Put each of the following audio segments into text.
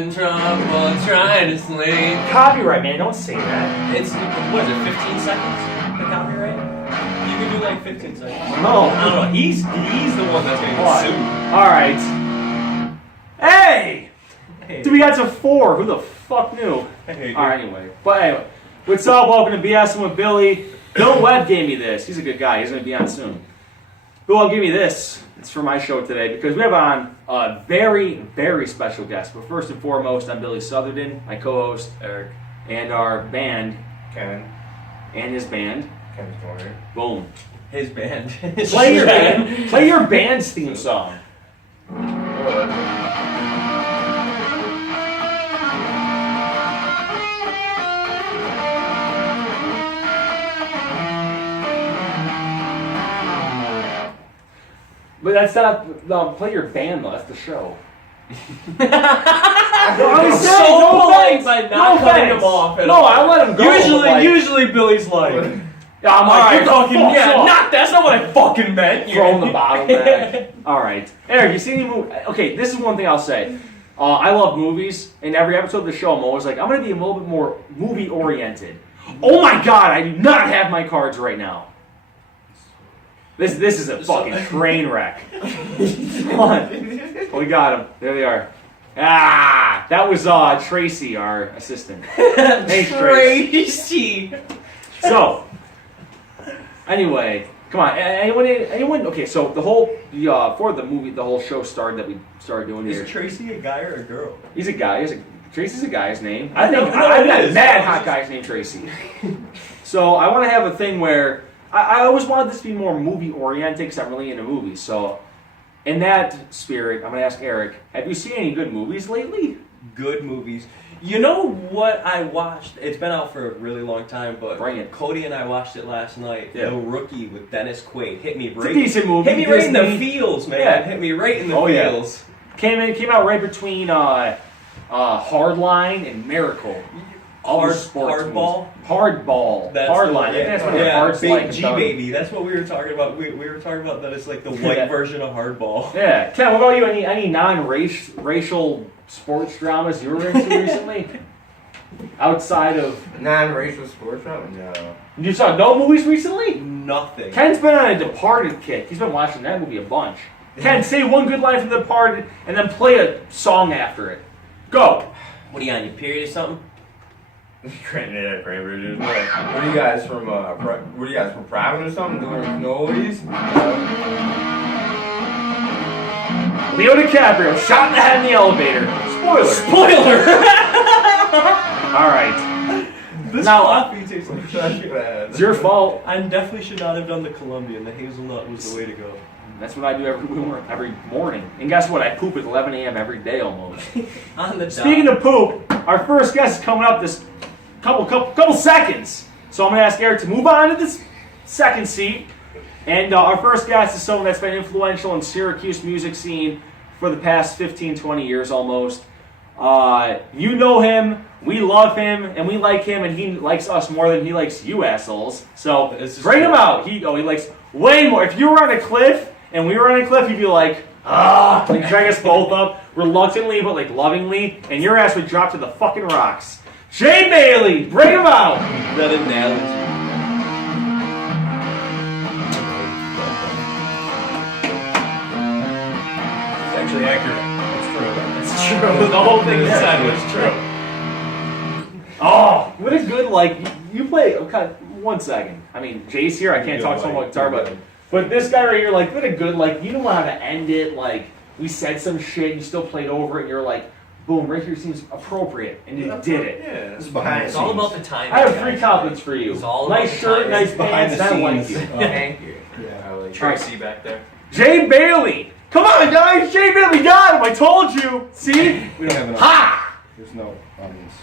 in trouble trying to sleep. Copyright, man. Don't say that. It's, what is it, 15 seconds? The copyright? You can do like 15 seconds. No. I don't know. He's the one that's getting sued. Alright. Hey! Hey. Dude, we got to 4. Who the fuck knew? Hey, Alright, anyway. But anyway. What's up? Welcome to BSing with Billy. Bill Webb gave me this. He's a good guy. He's going to be on soon. Bill Webb gave me this. It's for my show today because we have on a very, very special guest. But first and foremost, I'm Erik Sotherden, my co-host, Eric. And our band. Kevin. And his band. Kevin's Corner. Boom. His band. Play your band. Play your band's theme song. But that's not. No, play your band though. That's the show. I'm so polite by not cutting him off. No, I let him go. Usually Billy's like, yeah, I'm like, alright, fucking, yeah, that's not what I fucking meant. Throwing the bottle back. Alright. Eric, you see any movie? Okay, this is one thing I'll say. I love movies, and every episode of the show I'm always like, I'm going to be a little bit more movie-oriented. Oh my god, I do not have my cards right now. This is a fucking train wreck. Come on. We got them. There they are. Ah! That was Tracy, our assistant. Hey, Tracy! So, anyway, come on. Anyone? Okay, so the whole for the movie, the whole show started that we started doing here. Is Tracy a guy or a girl? He's a guy. Tracy's a guy's name. I think I've got a mad hot guy's named Tracy. So I want to have a thing where I always wanted this to be more movie oriented because I'm really into movies. So in that spirit, I'm gonna ask Eric: have you seen any good movies lately? Good movies. You know what I watched? It's been out for a really long time, but Bring it. Cody and I watched it last night. Yeah. The Rookie with Dennis Quaid hit me It's right. a decent movie. Hit me right in the Disney. feels, man. Yeah. Hit me right in the Oh, yeah. feels. Came out right between Hardline and Miracle. Hardball. Hardball. That's Hardline. the- That's what yeah, hard's Big like. G baby. That's what we were talking about. We were talking about that it's like the white Yeah. version of Hardball. Yeah. Ken, what about you? Any non-racial sports dramas you were into recently? Outside of Non-racial sports drama? No. you saw no movies recently? Nothing. Ken's been on a Departed kick. He's been watching that movie a bunch. Ken, say one good line from The Departed and then play a song after it. Go. What are you on your period or something? Cranberry juice. What are you guys from? What are you guys from? Private or something? Doing cannolis? Leo DiCaprio shot in the head in the elevator. Spoiler. All right. This Now, coffee tastes like shit. It's your fault. I definitely should not have done the Colombian. The hazelnut was the way to go. That's what I do every morning. And guess what? I poop at 11 a.m. every day almost. On the Speaking of poop, our first guest is coming up this couple seconds. So I'm going to ask Eric to move on to this second seat. And our first guest is someone that's been influential in Syracuse music scene for the past 15, 20 years almost. You know him, we love him, and we like him, and he likes us more than he likes you assholes. So bring him out. He likes way more. If you were on a cliff and we were on a cliff, he'd be like, like drag us both up, reluctantly but like lovingly, and your ass would drop to the fucking rocks. Jay Bailey, bring him out. that analogy. It's actually accurate. It's true. It's true. The whole thing you said was true. Oh, what a good, you play, okay, 1 second. I mean, Jay's here, I can't talk so much guitar, but this guy right here, what a good, you know how to end it, we said some shit, you still played over it, and you're like, boom, right here seems appropriate, and you did it. Yeah, this is behind the It's scenes. all about the timing. I have 3 compliments for you. It's all about Nice the shirt, timing. nice Behind pants, the and I like scenes. you. Oh, thank you. Yeah, I like Tracy back there. Jay Bailey! Come on, guys! Jay Bailey got him! I told you! See? We don't have enough. Ha! There's no audience.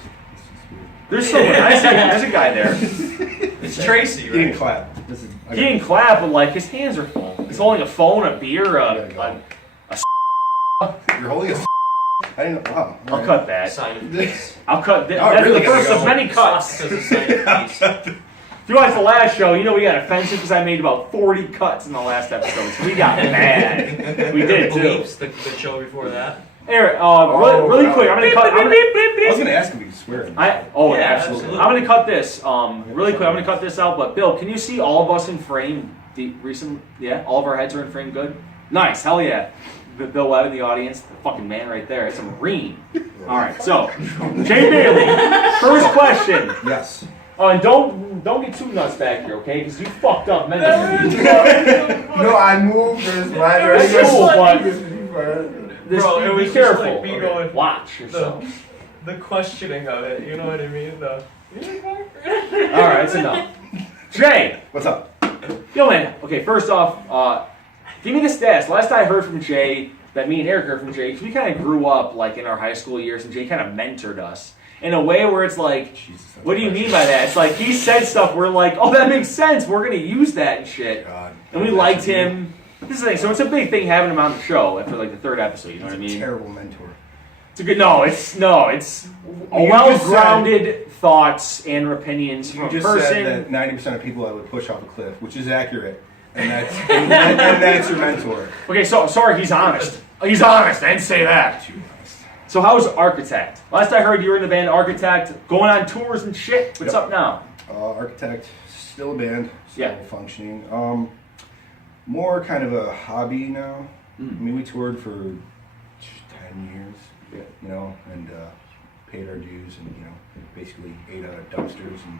There's someone. There's a guy there. It's Tracy, He right? didn't clap. He didn't clap, but his hands are full. He's holding a phone, a beer, You're holding a. I didn't know. Wow. I'll cut that. Sign of peace. I'll cut that. Oh, That's really the first gotta of go. many cuts. Swastika is a sign of peace. If you watched the last show, you know we got offensive because I made about 40 cuts in the last episode. So we got mad. We did too. Beliefs, the show before that. Eric, really quick, I'm gonna cut. I was gonna ask if we could swear. Absolutely. absolutely. I'm gonna cut this. Really quick, I'm gonna cut this out. But Bill, can you see all of us in frame? Yeah, all of our heads are in frame. Good. Nice. Hell yeah. Bill Webb in the audience, the fucking man right there. It's a Marine. All right. So, Jay Bailey, first question. Yes. Oh, and don't get too nuts back here, okay? Because you fucked up mentally. No, I moved this right. That's cool, but Bro, it was be just careful. like me going, Watch yourself. the questioning of it, you know what I mean? All right, that's enough. Jay, What's up? yo man. Okay, first off, give me the stats. Last I heard from Jay, that me and Eric heard from Jay, because we kind of grew up like in our high school years, and Jay kind of mentored us in a way where it's like, Jesus, what do you mean by that? It's like he said stuff. We're like, oh, that makes sense. We're gonna use that and shit. God. And we liked him. This is the thing. So it's a big thing having him on the show after like the third episode. You know what I mean? Terrible mentor. It's a good. It's well-grounded thoughts and opinions from You a just person. said that 90% of people I would push off a cliff, which is accurate, and that's your mentor. Okay, so sorry, he's honest. He's honest. I didn't say that. Too honest. So how's Architect? Last I heard, you were in the band Architect, going on tours and shit. What's Yep. up now? Architect, still a band, still Yeah. functioning. More kind of a hobby now. I mean, we toured for 10 years, Yeah. you know, and paid our dues, and basically ate out of dumpsters and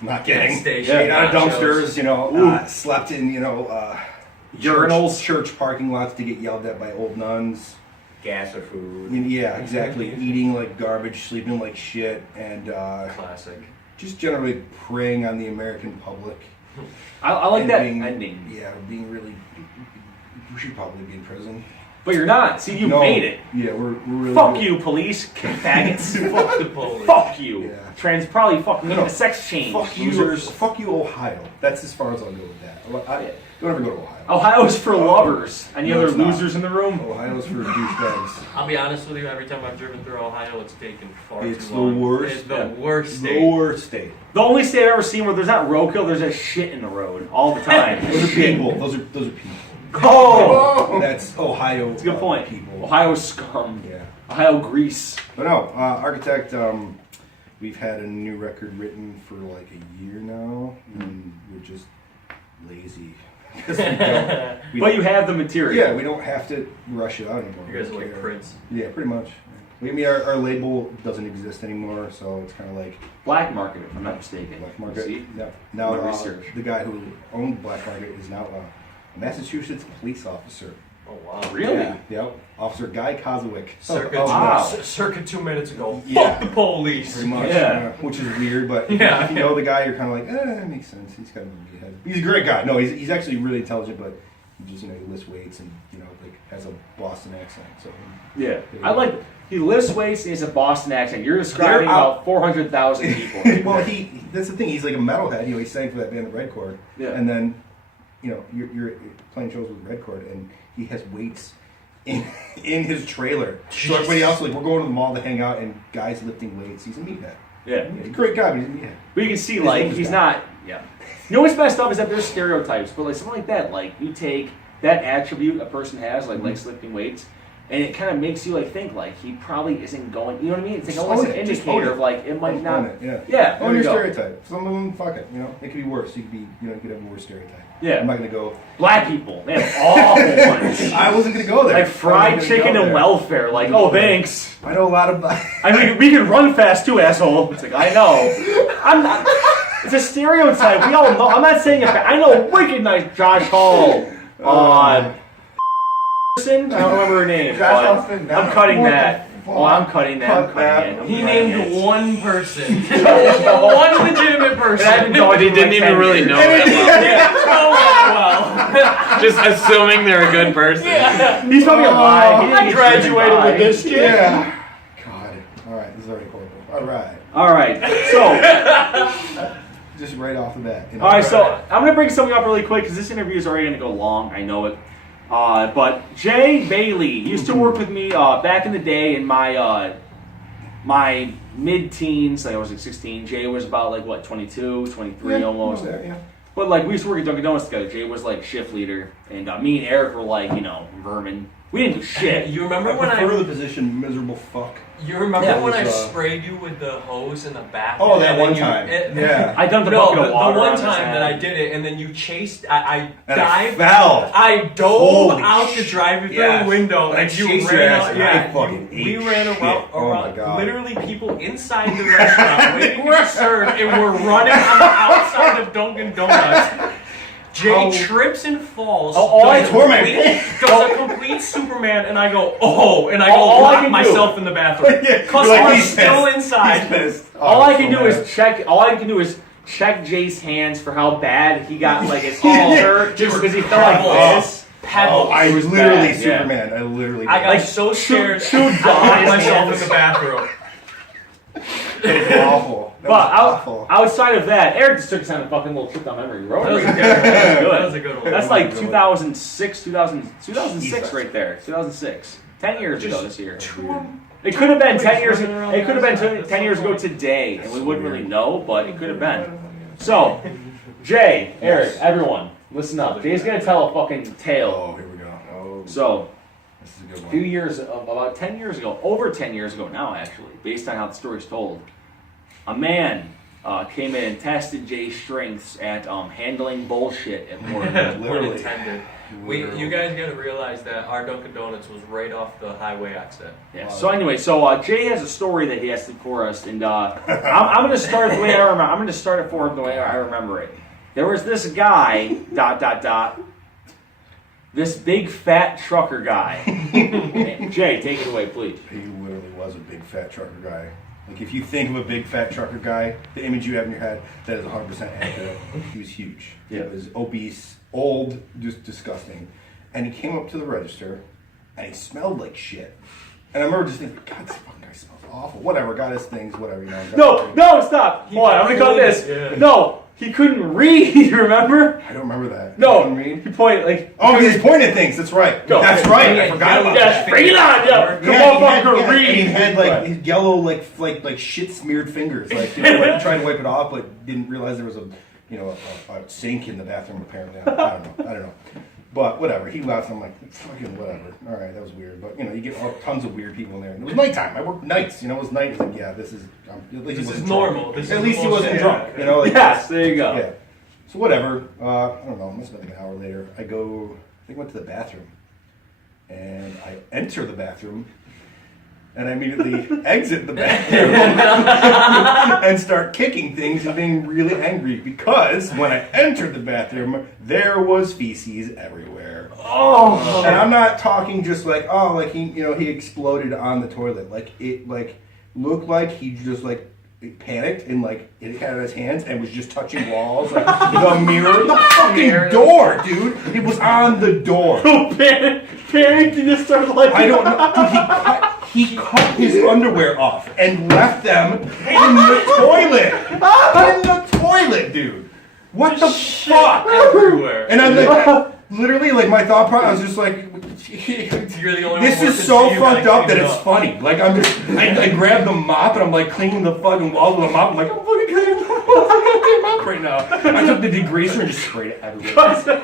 not kidding. Station, Ate out of nachos. dumpsters, slept in Urinals. church parking lots to get yelled at by old nuns. Gas or food. I mean, yeah, exactly. Eating like garbage, sleeping like shit, and Classic. just generally preying on the American public. I like And that being- ending. Yeah, being really. We should probably be in prison. But you're not. See, you No, made it. Yeah, we're really. Fuck you, police. Faggots. Fuck the police. Fuck you. Yeah. Probably fucking No, no. a sex change. Fuck you, losers. fuck you, Ohio. That's as far as I'll go with that. Don't ever go to Ohio. Ohio's for lovers. Any No, other it's not. losers in the room? Ohio's for douchebags. I'll be honest with you, every time I've driven through Ohio, it's taken far It's too the long. worst. It's the Yeah. worst The state. worst state. The only state I've ever seen where there's not roadkill, there's a shit in the road all the time. Those are people. Those are people. Oh! That's Ohio. That's a good point. People. Ohio scum. Yeah. Ohio grease. But no, Architect, we've had a new record written for like a year now, and we're just lazy. 'Cause we But don't- you have the material. yeah, we don't have to rush it out anymore. You We guys are don't like care. Prince. Yeah, pretty much. I mean, our label doesn't exist anymore, so it's kind of like Black market, if I'm not mistaken. Black Market. See? Yeah. Now, My research. the guy who owned Black Market is now a Massachusetts police officer. Oh, wow. Really? Yeah, yep. Officer Guy Kozlowick. Circa, wow. circa 2 minutes ago. Yeah. Fuck the police. Pretty much. Yeah. Which is weird, but Yeah. if you know the guy, you're kind of like, it makes sense. He's kind of a head. He's a great guy. No, he's actually really intelligent, but he just, he lifts weights and, like, has a Boston accent. So, Yeah. I like, he lifts weights and he has a Boston accent. You're describing They're out- about 400,000 people. Right well, there. that's the thing. He's like a metalhead. He sang for that band, the Red Chord. Yeah. And then, you're playing shows with Red Chord, and he has weights in his trailer. So everybody else, like, we're going to the mall to hang out, and guys lifting weights. He's a meathead. Yeah. Yeah, he's a great guy, but he's a meathead. But you can see, His like, name's he's Guy. not, yeah. You know what's messed up is that there's stereotypes, but like something like that, like you take that attribute a person has, like likes lifting weights, and it kind of makes you like think like he probably isn't going. You know what I mean? It's like Just almost own an it. Just indicator own of it. like it might not. Own it, yeah. Yeah. Own There your you go. stereotype. Some of them, fuck it. It could be worse. You could be, you could have a worse stereotype. Yeah. I'm not gonna go. Black people, they have awful ones. I wasn't gonna go there. Like I fried wasn't gonna chicken go and there. welfare. Like, oh, thanks. I know a lot about. I mean, we can run fast too, asshole. It's like I know. I'm not. It's a stereotype. We all know. I'm not saying it. I know. Recognize Josh Hall. Person. I don't remember her name. Josh but Austin, I'm cutting what that. the Oh, I'm cutting that. I'm Cut cutting that. it. I'm He cutting named it. one person. One legitimate person. And I've been talking He didn't like even 10 really years. know that Oh, well. well. Just assuming they're a good person. He's probably alive. He didn't I get graduated driven with by. this shit. Yeah. God. All right. This is already horrible. All right. All right. So. Just right off the bat. All right, so I'm going to bring something up really quick because this interview is already going to go long. I know it. But Jay Bailey used to work with me back in the day in my my mid-teens. Like I was like 16. Jay was about like, what, 22, 23 almost. Yeah. But like we used to work at Dunkin' Donuts together. Jay was like shift leader. And me and Eric were like, vermin. We didn't do shit. You remember I when prefer the position miserable fuck. You remember Yeah, it when was, I sprayed you with the hose in the bathroom? Oh, that and one then you- time. it- Yeah. I dumped a No, bucket of water the one on his time head. that I did it, and then you chased. I And I dived. fell. I dove Holy out the shit. driving Yes. window, I and you chased your ran ass, out. and I Yeah, fucking we ate ran shit. around. Oh my God. Literally, people inside the restaurant waiting to be served, and we're running on the outside of Dunkin' Donuts. Jay trips and falls. all I- does a Torment. does a complete Superman, and I go, oh, and I go All I lock can myself in the bathroom. Yeah, Customer's like, he's still pissed. inside. He's pissed. All Oh, I can so do mad. is check. All I can do is check Jay's hands for how bad he got like his shirt just because he felt like this. Pebbles. I It was was literally bad, yeah. Superman. I literally. I got Like, so scared. shoot I locked behind myself his in the bathroom. It was awful. That But was awful. outside of that, Eric just took us on a fucking little trip down memory road. That was a good one. That was a good one. That's like 2006, 2006 Jesus. right there. 2006. 10 years ago this year. Two- It could have been 10 years. running around It could have been outside. 10 That's 10 so years ago funny. today, and we so wouldn't really weird. know, but it could have been. So, Jay, Eric, Yes. everyone, listen up. Jay's gonna tell a fucking tale. Oh, here we go. Oh, So, this is a good a few one. years, about 10 years ago, over 10 years ago now, actually, based on how the story's told, a man came in and tested Jay's strengths at handling bullshit at work. Pun Literally. intended. You guys got to realize that our Dunkin' Donuts was right off the highway exit. Yeah. So anyway, Jay has a story that he has to for us, and I'm going to start the way I remember. I'm going to start it for him the way I remember it. There was this guy. ... This big fat trucker guy. Jay, take it away, please. He literally was a big fat trucker guy. Like, if you think of a big fat trucker guy, the image you have in your head, that is 100% accurate. He was huge. Yeah. He was obese, old, just disgusting. And he came up to the register, and he smelled like shit. And I remember just thinking, God, this fucking guy smells awful. Whatever, got his things, whatever, you know. No, stop. Hold on, I'm going to cut this. Yeah. No, he couldn't read, remember? I don't remember that. No, You know what I mean? he pointed like... Oh, he's pointing at things. That's right. Go. That's right. Yeah, I forgot about Yes, that. bring it on, yo. Come Yeah, on, he had, fucker, yeah, read. and he had like his yellow, like shit smeared fingers, like, you know, like trying to wipe it off, but didn't realize there was a sink in the bathroom. Apparently, I don't know. But whatever, he left. I'm like, fucking whatever. All right, that was weird. But you know, you get tons of weird people in there. And it was nighttime. I worked nights. You know, it was night. It's like, yeah, this is at least This he is wasn't normal. drunk. This At is least he bullshit. wasn't drunk. You know, like, Yes, there you go. yeah. So whatever. I don't know. It must have been like an hour later. I think I went to the bathroom, and I enter the bathroom, and I immediately exit the bathroom and start kicking things and being really angry because when I entered the bathroom, there was feces everywhere. Oh. And I'm not talking just like, oh, like he exploded on the toilet. Like it looked like he just like panicked and like it had it in his hands and was just touching walls, like the mirror, the fucking door, dude. It was on the door. Panicked and just started like... I don't know, dude. He cut his underwear off and left them in the toilet. In the toilet, dude. What the fuck? Everywhere. And I'm like, literally, like my thought process, I was just like, You're the only this one is working, so you fucked gotta up that clean it it's up. funny. Like I grabbed the mop and I'm like cleaning the fucking walls with the mop. I'm like, I'm fucking cleaning the fucking mop right now. I took the degreaser and just sprayed it everywhere.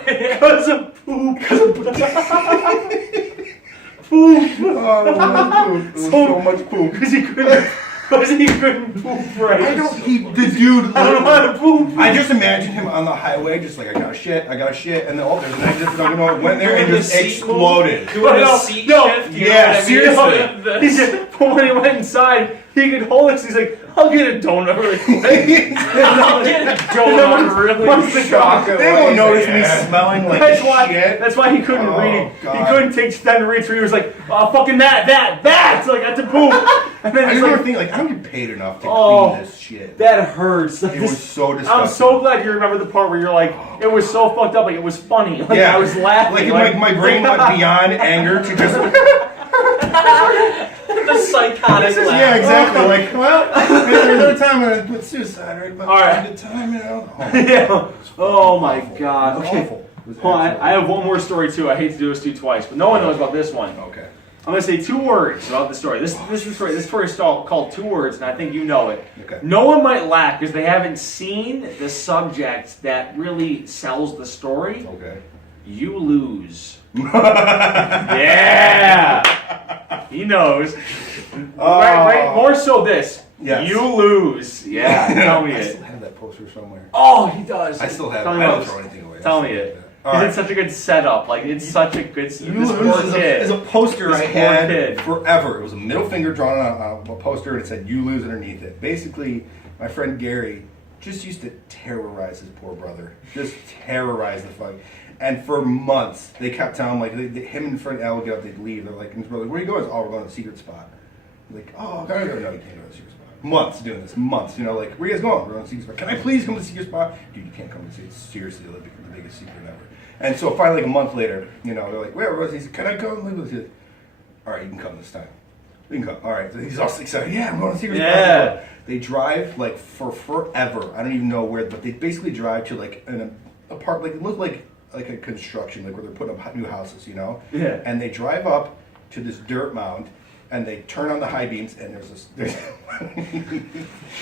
Because of poop. Oh, it was so much poop. Because he couldn't poop right. The dude. I don't know how to poop. I just imagine him on the highway, just like I got shit, and then there's an exit, and I'm gonna went there and just exploded. Doing No, a seat no, shift. You yeah, know what I mean? seriously. He said, but when he went inside, he could hold it. So he's like, I'll get a donut really quick. I'll get a donut really Once the Chocolate. They won't notice me Yeah. smelling like That's why. shit. That's why he couldn't Oh, read. He God. couldn't take time to read. So he was like, "Oh, fucking that!" So like, that's a poop. And then I it's remember like, thinking, like, I don't get paid enough to Oh, clean this shit. that hurts. It was so disgusting. I'm so glad you remember the part where you're like, it was so fucked up. Like it was funny. Like Yeah. I was laughing. Like my brain went beyond anger to just The psychotic laugh. yeah, exactly. Like, well, maybe another time I'm gonna put suicide, right? But All right. at the time, you know. Yeah. Oh my Awful. God. It was Okay. awful. It was Hold on, absolutely I have one more story too. I hate to do this to you twice, but no one knows about this one. awful. Okay. I'm gonna say 2 words about the story. This story is called 2 words, and I think you know it. Okay. No one might laugh because they haven't seen the subject that really sells the story. Okay. You lose. Yeah. He knows. Right, more so this. Yes. You lose. Yeah, tell me I it. still have that poster somewhere. Oh, he does. I still have it. Tell I me don't what- throw anything away. Tell I me still it. have that. Because All it's such a good setup. Like, it's such a good... You this Lose poor is kid. a poster This I poor had kid. forever. It was a middle finger drawn on a poster and it said "You Lose" underneath it. Basically, my friend Gary just used to terrorize his poor brother. Just terrorize the fuck. And for months, they kept telling him, him and friend Al would get up, they'd leave. They're like, and his brother, where are you going? Oh, we're going to the secret spot. Like, oh, no, you can't go to the secret spot. Months doing this, months. You know, like, where are you guys going? We're going to the secret spot. Can I please come to the secret spot? Dude, you can't come to the secret spot. Seriously, it'll become the biggest secret ever. And so finally, like a month later, you know, they're like, where was he? Can I come? All right, you can come this time. You can come. All right. So he's all excited. Yeah, I'm going to the secret spot. They drive like for forever. I don't even know where, but they basically drive to like an apartment. Like it looked like a construction, like where they're putting up new houses, you know. Yeah. And they drive up to this dirt mound, and they turn on the high beams, and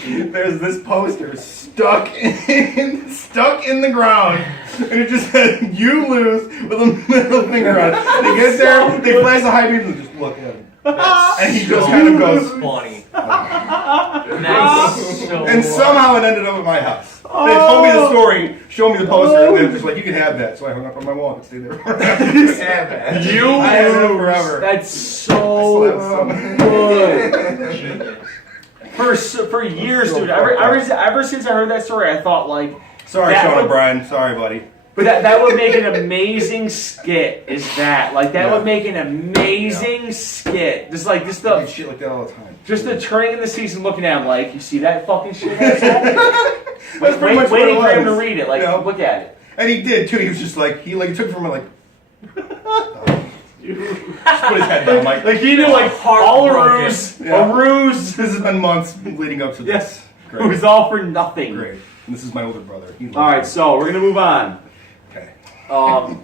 there's this poster stuck in the ground, and it just said "You Lose" with a middle finger on it. They get there, they flash the high beams, and just look at him. And he just kind of goes funny. and somehow it ended up at my house. They told me the story, showed me the poster, and they were just like, "You can have that." So I hung up on my wall and stayed there forever. Yeah, man. You I had it lose. forever. That's I so still have some. good. For years, dude. Ever since I heard that story, I thought like, Sorry, that Sean would- O'Brien. Sorry, buddy. but that would make an amazing skit. Is that like that would make an amazing skit? Just I the do shit like that all the time. just the turning in the season, looking at him like, you see that fucking shit? Asshole? That's pretty much what waiting it for him to was. read it. Like, Yeah. look at it. And he did too. He was just like he took it from him like. Just put his head down, Mike. Like he knew like all a ruse, Yeah. a ruse. This has been months leading up to this. Yes, Great. it was all for nothing. Great. And this is my older brother. He loves All right, me. so we're gonna move on. Okay.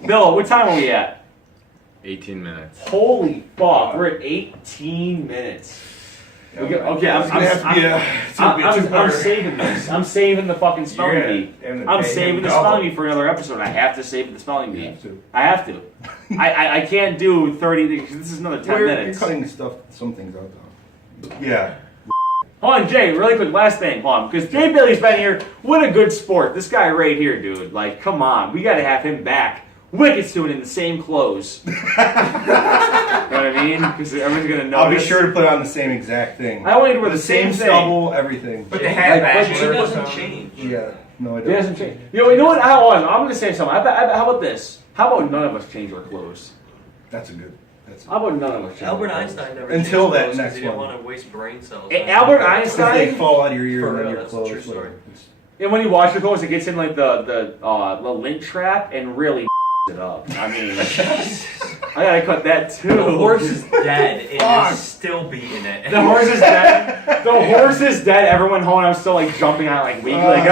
Bill, what time are we at? 18 minutes. Holy fuck, we're at 18 minutes. Okay, I'm saving this. I'm saving the fucking spelling You're bee. gonna I'm pay him saving the double. spelling bee for another episode. I have to save the spelling bee. You have to. I have to. I can't do 30 because this is another 10 You're minutes. cutting some things out though. Yeah. Hold on, Jay, really quick, last thing, hold on, because Jay Bailey's been here. What a good sport. This guy right here, dude. Like, come on. We got to have him back. Wicket's doing in the same clothes. You know what I mean? Because everyone's going to know. I'll be sure to put on the same exact thing. I want you to wear the same same thing. stubble, everything. But the hat Like, back. He doesn't change. Yeah. No, I It don't. hasn't changed. You know what? I'm going to say something. How about this? How about none of us change our clothes? That's a good. That's How about none of us change Albert our clothes? Einstein never Until changed that clothes 'cause next he didn't one. want to waste brain cells. Albert because Einstein. they fall out of your ear For and then real, your that's a clothes. true story. whatever. It's- And when you wash your clothes, it gets in like the lint trap and really it up. I mean, I gotta cut that too. The horse is dead and Fuck. you're still beating it. The horse is dead. The horse is dead. Everyone home. I'm still like jumping on it, like weak, like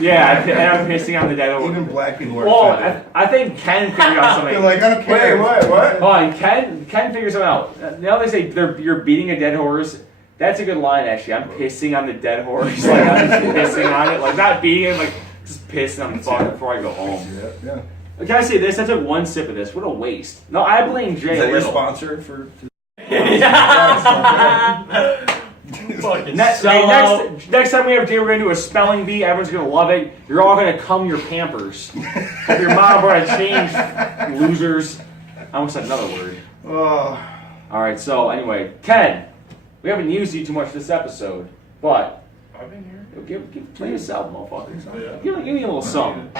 yeah. And I'm pissing on the dead horse. Even black people are Well, offended. I think Ken figured out something. They're like, I don't care. Wait, what? Hold on, Ken figures something out. Now they say you're beating a dead horse. That's a good line, actually. I'm pissing on the dead horse. Like I'm just pissing on it, like not beating it, like just pissing on the fuck before I go home. Yeah. Can I say this? I took one sip of this. What a waste. No, I blame Jay Is a that your little. sponsor for? Next time we have Jay, we're gonna do a spelling bee. Everyone's gonna love it. You're all gonna cum your Pampers. Hope your mom brought a change, losers. I almost said another word. Oh, All right. So anyway, Ken, we haven't used you too much this episode, but I've been here. play yourself, motherfucker. Give me a little something.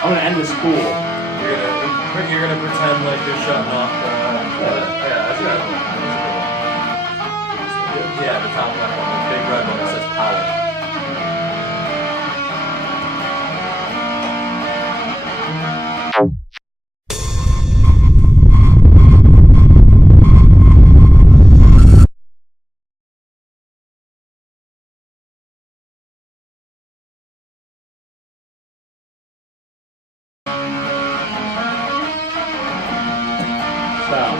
I'm gonna end this cool. You're gonna pretend like you're shutting off the. That's good. Yeah, the top left one, the big red one that says power. Stop.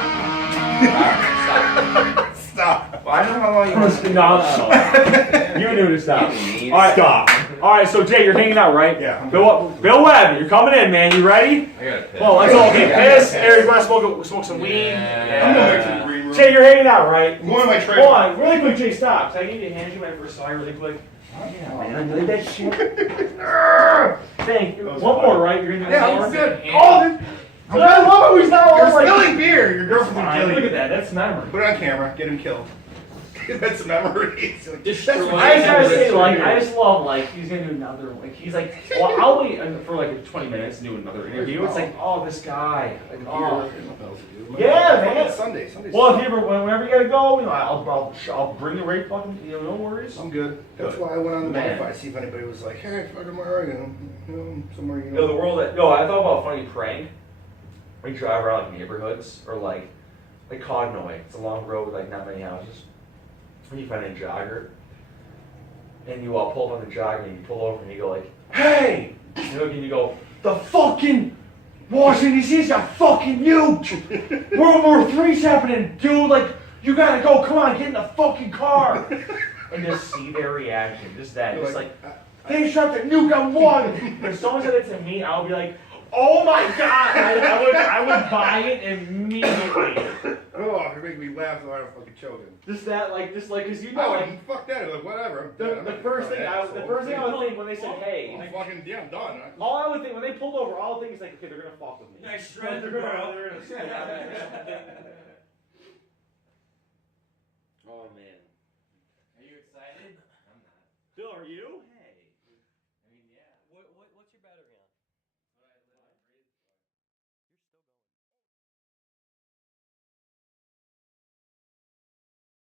Stop. Well, I know how long why you want to No. You knew to stop. All All right, Stop. All right, so Jay, you're hanging out, right? Yeah, I'm Bill Webb, you're coming in, man. You ready? I gotta piss. Well, let's all get Yeah. pissed. Eric, you want to smoke some weed? I'm going back to the green room. Jay, you're hanging out, right? I'm going to my trailer. Hold on, really quick, Jay, stop. So I need to hand you my first slide really quick. Yeah, man, look at that shit. Thank you. One more, right? You're gonna do Yeah, one I'm more? good. Oh, I love it. He's not You're all like. spilling beer. Your girlfriend will Fine. kill Look you. at that. That's memory. Put it on camera. Get him killed. That's a memory. That's Destroy what I just gotta say, Richard. like, I just love, like, he's gonna do another, like, he's like, well, I'll wait for like 20 minutes and do another interview. It's like, oh, this guy. Like, oh. Yeah, man. Sunday. Well, if you ever, whenever you gotta go, you know, I'll bring the right fucking, you know, no worries. I'm good. That's why I went on the Man. Wi-Fi to see if anybody was like, hey, fucking where are you? Somewhere, Yo, the world that, I thought about a funny prank. We drive around like neighborhoods or like Cognoy. It's a long road with like not many houses. And you find a jogger, and you pull up on the jogger and you pull over and you go like, hey! And you go, the fucking Washington DC's got fucking huge! World War III's happening, dude! Like, you gotta go, come on, get in the fucking car! And just see their reaction, just that, You're just like, they shot the nuke on one! If someone said it to me, I would be like, oh my god! I would buy it immediately. oh, you're making me laugh so I'm fucking choking. Just that, cause you know, I like, would, fuck that. Like, whatever. the first thing I would think when they said, hey, I'm fucking, yeah, I'm done. all I would think when they pulled over, all I would think is like, okay, they're gonna fuck with me. Nice shred, They're bro. gonna Oh man. Are you excited? I'm not. Bill, are you?